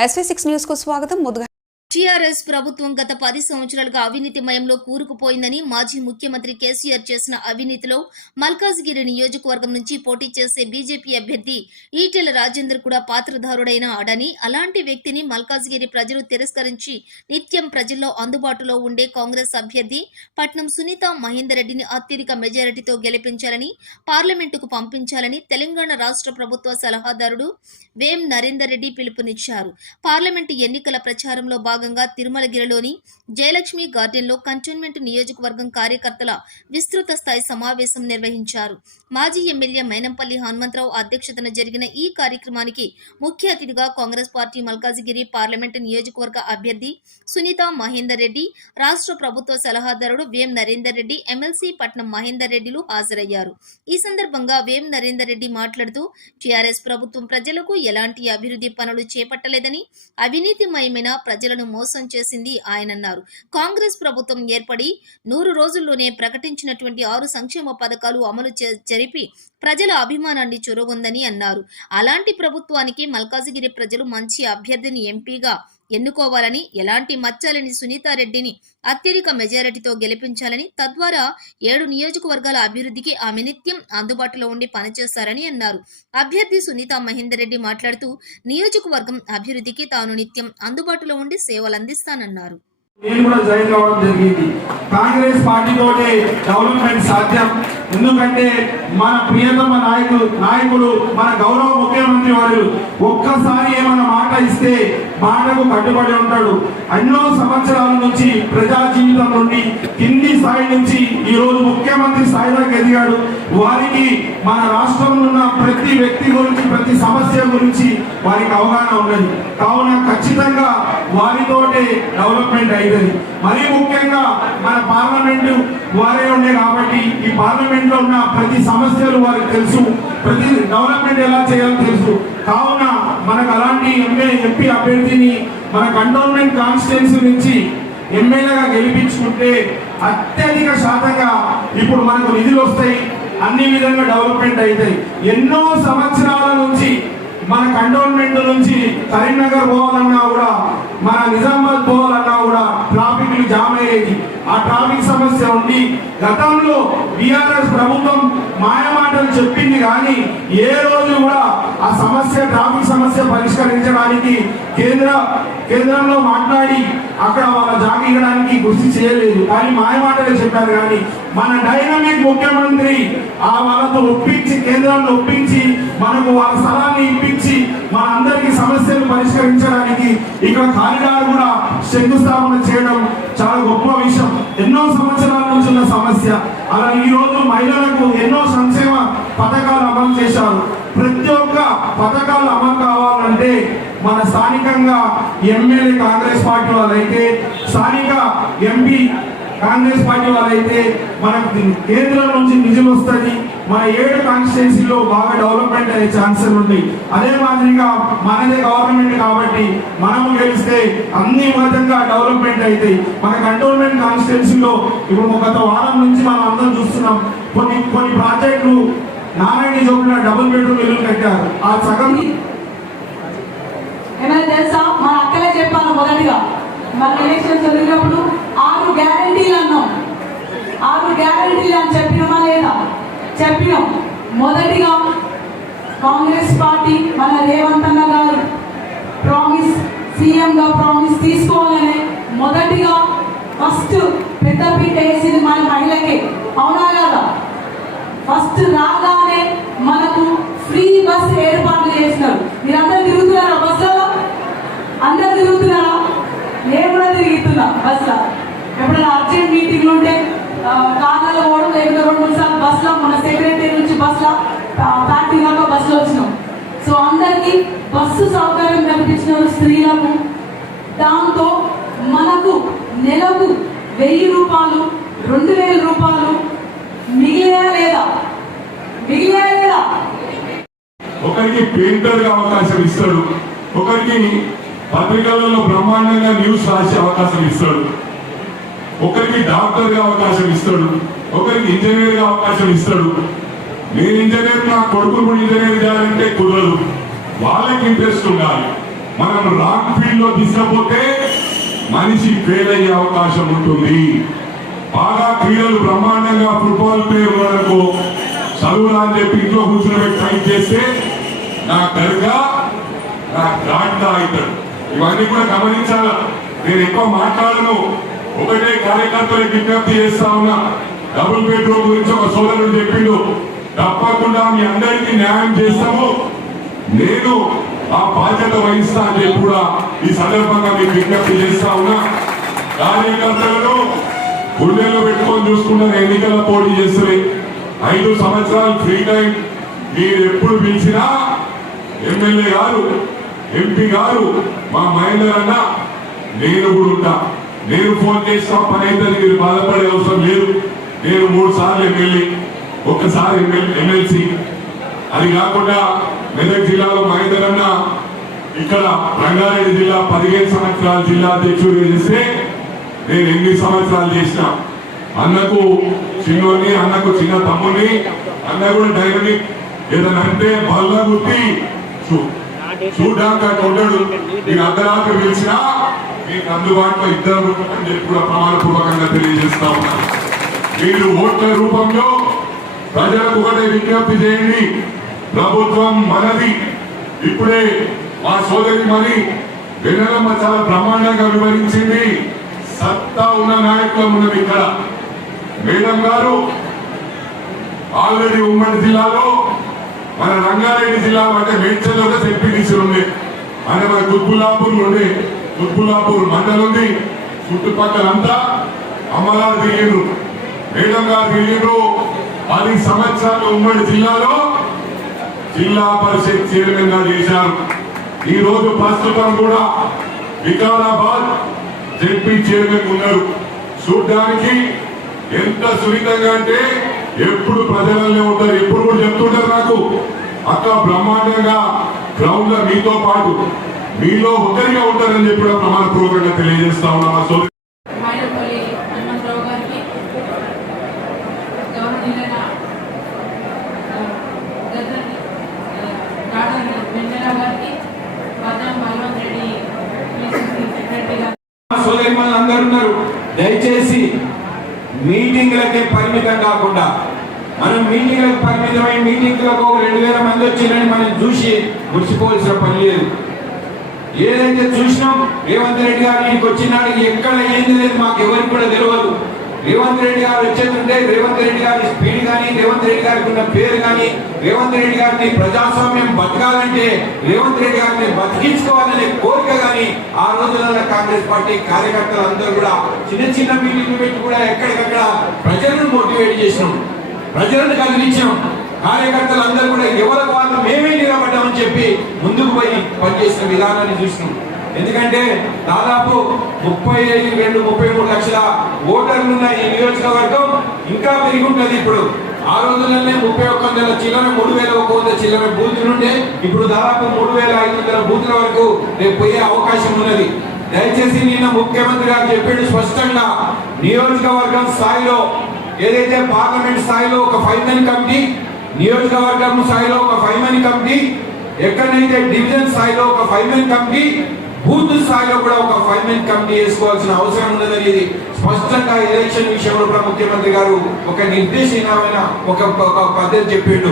SV six news కు స్వాగతం ముందుగా టీఆర్ఎస్ ప్రభుత్వం గత పది సంవత్సరాలుగా అవినీతిమయంలో కూరుకుపోయిందని మాజీ ముఖ్యమంత్రి కేసీఆర్ చేసిన అవినీతిలో మల్కాజ్గిరి నియోజకవర్గం నుంచి పోటీ చేసే బీజేపీ అభ్యర్థి ఈటెల రాజేందర్ కూడా పాత్రధారుడైన ఆడని అలాంటి వ్యక్తిని మల్కాజ్గిరి ప్రజలు తిరస్కరించి నిత్యం ప్రజల్లో అందుబాటులో ఉండే కాంగ్రెస్ అభ్యర్థి పట్నం సునీత మహేందర్ రెడ్డిని అత్యధిక మెజారిటీతో గెలిపించాలని పార్లమెంటుకు పంపించాలని తెలంగాణ రాష్ట్ర ప్రభుత్వ సలహాదారుడు వేం నరేందర్ రెడ్డి పిలుపునిచ్చారు. పార్లమెంటు ఎన్నికల ప్రచారంలో భాగంగా తిరుమలగిరిలోని జయలక్ష్మి గార్డెన్లో కంటోన్మెంట్ నియోజకవర్గం కార్యకర్తల విస్తృత స్థాయి సమావేశం నిర్వహించారు. మాజీ ఎమ్మెల్యే మైనంపల్లి హనుమంతరావు అధ్యక్షతన జరిగిన ఈ కార్యక్రమానికి ముఖ్య అతిథిగా కాంగ్రెస్ పార్టీ మల్కాజిగిరి పార్లమెంటు నియోజకవర్గ అభ్యర్థి సునీత మహేందర్ రెడ్డి రాష్ట్ర ప్రభుత్వ సలహాదారుడు వేం నరేందర్ రెడ్డి ఎమ్మెల్సీ పట్నం మహేందర్ రెడ్డిలు హాజరయ్యారు. ఈ సందర్భంగా వేం నరేందర్ రెడ్డి మాట్లాడుతూ టీఆర్ఎస్ ప్రభుత్వం ప్రజలకు ఎలాంటి అభివృద్ధి పనులు చేపట్టలేదని అవినీతిమయమైన ప్రజలను మోసం చేసింది ఆయనన్నారు. కాంగ్రెస్ ప్రభుత్వం ఏర్పడి నూరు రోజుల్లోనే ప్రకటించినటువంటి ఆరు సంక్షేమ పథకాలు అమలు చే- జరిపి ప్రజల అభిమానాన్ని చొరగొందని అన్నారు. అలాంటి ప్రభుత్వానికి మల్కాజిగిరి ప్రజలు మంచి అభ్యర్థిని ఎంపీగా ఎన్నుకోవాలని ఎలాంటి మచ్చలేని సునీతారెడ్డిని అత్యధిక మెజారిటీతో గెలిపించాలని తద్వారా ఏడు నియోజకవర్గాల అభివృద్ధికి ఆమె నిత్యం అందుబాటులో ఉండి పనిచేస్తారని అన్నారు. అభ్యర్థి సునీత మహేందర్ రెడ్డి మాట్లాడుతూ నియోజకవర్గం అభివృద్ధికి తాను నిత్యం అందుబాటులో ఉండి సేవలు అందిస్తానన్నారు కాంగ్రెస్ పార్టీతోనే డెవలప్మెంట్ సాధ్యం. ఎందుకంటే మన ప్రియతమ నాయకులు నాయకులు మన గౌరవ ముఖ్యమంత్రి వారు ఒక్కసారి ఏమైనా మాట ఇస్తే మాటకు కట్టుబడి ఉంటాడు. ఎన్నో సంవత్సరాల నుంచి ప్రజా జీవితం నుండి కింది స్థాయి నుంచి ఈ రోజు ముఖ్యమంత్రి స్థాయిలోకి ఎదిగాడు. వారికి మన రాష్ట్రంలో ఉన్న ప్రతి వ్యక్తి గురించి ప్రతి సమస్య గురించి వారికి అవగాహన ఉన్నది. కావున ఖచ్చితంగా వారితోటే డెవలప్మెంట్ అయింది మరీ ముఖ్యంగా మన పార్లమెంటు వారే ఉండే కాబట్టి ఈ పార్లమెంట్లో ఉన్న ప్రతి సమస్యలు వారికి తెలుసు. ప్రతి డెవలప్మెంట్ ఎలా చేయాలో తెలుసు. కావున మనకు అలాంటి ఎంఏ ఎంపీ అభ్యర్థిని మన కంటోన్మెంట్ కాన్స్టిట్యున్సీ నుంచి ఎమ్మెల్యేగా గెలిపించుకుంటే అత్యధిక శాతంగా ఇప్పుడు మనకు నిధులు వస్తాయి. అన్ని విధంగా డెవలప్మెంట్ అవుతాయి ఎన్నో సంవత్సరాల నుంచి మన కంటోన్మెంట్ నుంచి కరీంనగర్ పోవాలన్నా కూడా మన నిజామాబాద్ పోవాలన్నా కూడా ట్రాఫిక్ జామ్ అయ్యేది. ఆ ట్రాఫిక్ సమస్య ఉంది. గతంలో బీఆర్ఎస్ ప్రభుత్వం మాయమాటలు చెప్పింది కానీ ఏ రోజు కూడా ఆ సమస్య ట్రాఫిక్ సమస్య పరిష్కరించడానికి కేంద్ర కేంద్రంలో మాట్లాడి అక్కడ వాళ్ళ జాగ ఇవ్వడానికి కృషి చేయలేదు. కానీ మాయమాటలు చెప్పారు. కానీ మన డైనమిక్ ముఖ్యమంత్రి ఆ వాళ్ళతో ఒప్పించి కేంద్రంలో ఒప్పించి మనకు వాళ్ళ స్థలాన్ని ఇప్పించి మన అందరికీ సమస్యలు పరిష్కరించడానికి ఇక్కడ కారిడార్ కూడా శంకుస్థాపన చేయడం చాలా గొప్ప విషయం. ఎన్నో సంవత్సరాల నుంచి ఉన్న సమస్య. అలా ఈ రోజు మహిళలకు ఎన్నో సంక్షేమ పథకాలు అమలు చేశారు. ప్రతి ఒక్క పథకాలు అమలు కావాలంటే మన స్థానికంగా ఎమ్మెల్యే కాంగ్రెస్ పార్టీ వాళ్ళైతే స్థానిక ఎంపీ కాంగ్రెస్ పార్టీ వాళ్ళైతే మనకు కేంద్రం నుంచి నిధులు వస్తుంది మన ఏడు కాన్స్టిట్యున్సీలో బాగా డెవలప్మెంట్ అయ్యే ఛాన్సెస్ ఉంది అదే మాదిరిగా మనదే గవర్నమెంట్ కాబట్టి మనము గెలిస్తే అన్ని విధంగా డెవలప్మెంట్ అవుతాయి. మన కంటోన్మెంట్ కాన్స్టిట్యున్సీలో ఇప్పుడు గత వారం నుంచి మనం అందరం చూస్తున్నాం. కొన్ని కొన్ని ప్రాజెక్టులు నారాయణ చౌక్లో డబుల్ బెడ్రూమ్ ఇల్లు కట్టారు. ఆ సగం ఏమైనా తెలుసా? మన అక్కలే చెప్పాను మొదటిగా. మన ఎలక్షన్స్ జరిగినప్పుడు ఆరు గ్యారంటీలు అన్నాం. ఆరు గ్యారంటీలు అని చెప్పినామా లేదా? చెప్పినాం. మొదటిగా కాంగ్రెస్ పార్టీ మన రేవంత్ అన్న గారు ప్రామిస్ సీఎంగా ప్రామిస్ తీసుకోవాలని మొదటిగా ఫస్ట్ పెద్దపీట వేసింది మన మహిళకి. అవునా కదా? ఫస్ట్ రాగానే మనకు ఫ్రీ బస్ ఏర్పాట్లు చేసినారు. మీరందరూ తిరుగుతున్నారా బస్సులో అందరు తిరుగుతున్నారా? నేను కూడా తిరుగుతున్నా బస్సులో. సో అందరికీ బస్సు సౌకర్యం కల్పించిన స్త్రీలకు దాంతో మనకు నెలకు వెయ్యి రూపాయలు రెండు వేల రూపాయలు మిగిలినా లేదా? మిగిలినా లేదా? ఒకరికి పెయింటర్గా అవకాశం ఇస్తాడు ఒకరికి పత్రికలలో బ్రహ్మాండంగా న్యూస్ రాసే అవకాశం ఇస్తాడు ఒకరికి డాక్టర్గా అవకాశం ఇస్తాడు ఒకరికి ఇంజనీర్గా అవకాశం ఇస్తాడు నేను ఇంజనీర్ నా కొడుకు కూడా ఇంజనీర్ చేయాలంటే కుదరదు. వాళ్ళకి ఇంట్రెస్ట్ ఉండాలి. మనం రాంగ్ ఫీల్డ్లో తీసుకపోతే మనిషి ఫెయిల్ అయ్యే అవకాశం ఉంటుంది. బాగా క్రీడలు బ్రహ్మాండంగా ఫుట్బాల్ ప్లేయర్ వరకు చదువురా అని చెప్పి ఇంట్లో కూర్చొని ట్రై చేస్తే నా గర్గా నా ఘాట్గా అవుతాడు. ఇవన్నీ కూడా గమనించాలా? నేను ఎక్కువ మాట్లాడను. ఒకటే కార్యకర్తలకు విజ్ఞప్తి చేస్తా ఉన్నా. డబుల్ బెడ్రూమ్ గురించి ఒక సోదరుడు చెప్పిండు. తప్పకుండా మీ అందరికీ న్యాయం చేస్తాము. నేను ఆ బాధ్యత వహిస్తా అని చెప్పి కూడా ఈ సందర్భంగా మీకు విజ్ఞప్తి చేస్తా ఉన్నా. కార్యకర్తలను గుండెల్లో పెట్టుకొని చూసుకున్న ఎన్నికల పోటీ చేస్తుంది ఐదు సంవత్సరాలు ఫ్రీ టైం. మీరు ఎప్పుడు పిలిచినా ఎమ్మెల్యే గారు ఎంపీ గారు మా మహేందర్ అన్న నేను కూడా ఉంటా. నేను ఫోన్ చేసిన పని అయితే మీరు బాధపడే అవసరం లేదు. నేను మూడు సార్లు ఎమ్మెల్యే. ఒక్కసారి ఎమ్మెల్సీ. అది కాకుండా మెదక్ జిల్లాలో మహేందర్ అన్న ఇక్కడ రంగారెడ్డి జిల్లా పదిహేను సంవత్సరాల జిల్లా అధ్యక్షుడు చేస్తే నేను ఎన్ని సంవత్సరాలు చేసిన అన్నకు చిన్నోని అన్నకు చిన్న తమ్ముని అన్న కూడా డైనమిక్ ఏదైనా అంటే బల్ల గుర్తి చూడడానికి ఉండడు. మీరు అర్ధరాత్రి పిలిచినా మీకు అందుబాటులో ఇద్దరు అని చెప్పి కూడా ప్రమాణపూర్వకంగా తెలియజేస్తా ఉన్నారు మీరు ఓట్ల రూపంలో ప్రజలకు ఒకటే విజ్ఞప్తి చేయండి. ప్రభుత్వం మనది. ఇప్పుడే మా సోదరి మరి వెన్నెలమ్మ చాలా బ్రహ్మాండంగా వివరించింది. సత్తా ఉన్న నాయకులం ఉన్నది ఇక్కడ. మేడం గారు ఆల్రెడీ ఉమ్మడి జిల్లాలో మన రంగారెడ్డి జిల్లా అంటే మేడ్చల్లో ఒక ఎంపీటీసీ ఉంది అంటే మన కుత్బుల్లాపూర్ ఉండే. కుత్బుల్లాపూర్ మండలం ఉంది. చుట్టుపక్కలంతా అమ్మగారు తిరిగిండ్రు మేడం గారు తిరిగిండ్రు పది సంవత్సరాలు ఉమ్మడి జిల్లాలో జిల్లా పరిషత్ చైర్మన్గా చేశారు. ఈ రోజు ప్రస్తుతం కూడా వికారాబాద్ జెడ్పీ చైర్మన్ ఉన్నారు. చూడడానికి ఎంత సున్నితంగా అంటే ఎప్పుడు ప్రజలనే ఉంటారు ఎప్పుడు కూడా చెప్తుంటారు నాకు. అక్క బ్రహ్మాండంగా గ్రౌండ్లో మీతో పాటు మీలో ఒకరిగా ఉంటారని చెప్పి ప్రమాణపూర్వకంగా తెలియజేస్తా ఉన్నాం మా సోదరి మైనపల్లి హనుమంతరావు గారికి గౌరవనీయులైన గద్దర్ డాక్టర్ వెంకయ్య గారికి పద్మా బలవంత్ రెడ్డి పిసిసి సెక్రటరీ గారు సోదరిమణులు అందరూ ఉన్నారు దయచేసి మీటింగ్లకే పరిమితం కాకుండా మనం మీటింగ్లకు పరిమితమైన మీటింగ్లకు ఒక రెండు వేల మంది వచ్చిందని మనం చూసి మురిసిపోవాల్సిన పని లేదు. ఏదైతే చూసినాం రేవంత్ రెడ్డి గారు ఇంటికి వచ్చినాడు ఎక్కడ ఏంది లేదు మాకు ఎవరికి కూడా తెలియదు. రేవంత్ రెడ్డి గారు వచ్చేస్తుంటే రేవంత్ రెడ్డి గారి స్పీడ్ కానీ రేవంత్ రెడ్డి గారికి ఉన్న పేరు కానీ రేవంత్ రెడ్డి గారిని ప్రజాస్వామ్యం బతకాలంటే రేవంత్ రెడ్డి గారిని బతికించుకోవాలనే కోరిక కానీ ఆ రోజులలో కాంగ్రెస్ పార్టీ కార్యకర్తలు అందరూ కూడా చిన్న చిన్న మీటింగ్లు పెట్టి కూడా ఎక్కడికక్కడ ప్రజలను మోటివేట్ చేసినాం. ప్రజలను కదిలించాం కార్యకర్తలు అందరూ కూడా ఎవరికి వాళ్ళు మేమే నిలబడ్డామని చెప్పి ముందుకు పోయి పనిచేసిన విధానాన్ని చూసినాం. ఎందుకంటే దాదాపు ముప్పై ఐదు రెండు ముప్పై మూడు లక్షల ఓటర్లు ఉన్న ఈ నియోజకవర్గం. ఇంకా పెరిగి ఉంటుంది ఇప్పుడు. ఆ రోజులనే ముప్పై ఒక్క వందల చిల్లర మూడు వేల ఒక వంద చిల్లర బూతులు ఉండే. ఇప్పుడు దాదాపు మూడు వేల ఐదు వందల బూతుల వరకు రేపు పోయే అవకాశం ఉన్నది. దయచేసి నిన్న ముఖ్యమంత్రి గారు చెప్పాడు స్పష్టంగా నియోజకవర్గం స్థాయిలో ఏదైతే పార్లమెంట్ స్థాయిలో ఒక ఫైవ్ మెన్ కమిటీ నియోజకవర్గం స్థాయిలో ఒక ఫైవ్ మెన్ కమిటీ ఎక్కడైతే డివిజన్ స్థాయిలో ఒక ఫైవ్ మెన్ కమిటీ బూత్ స్థాయిలో కూడా ఒక ఫైవ్ మెన్ కమిటీ వేసుకోవాల్సిన అవసరం ఉన్నదనేది స్పష్టంగా ఎలక్షన్ విషయంలో కూడా ముఖ్యమంత్రి గారు ఒక నిర్దేశమైన ఒక ఒక పద్ధతి చెప్పిండు.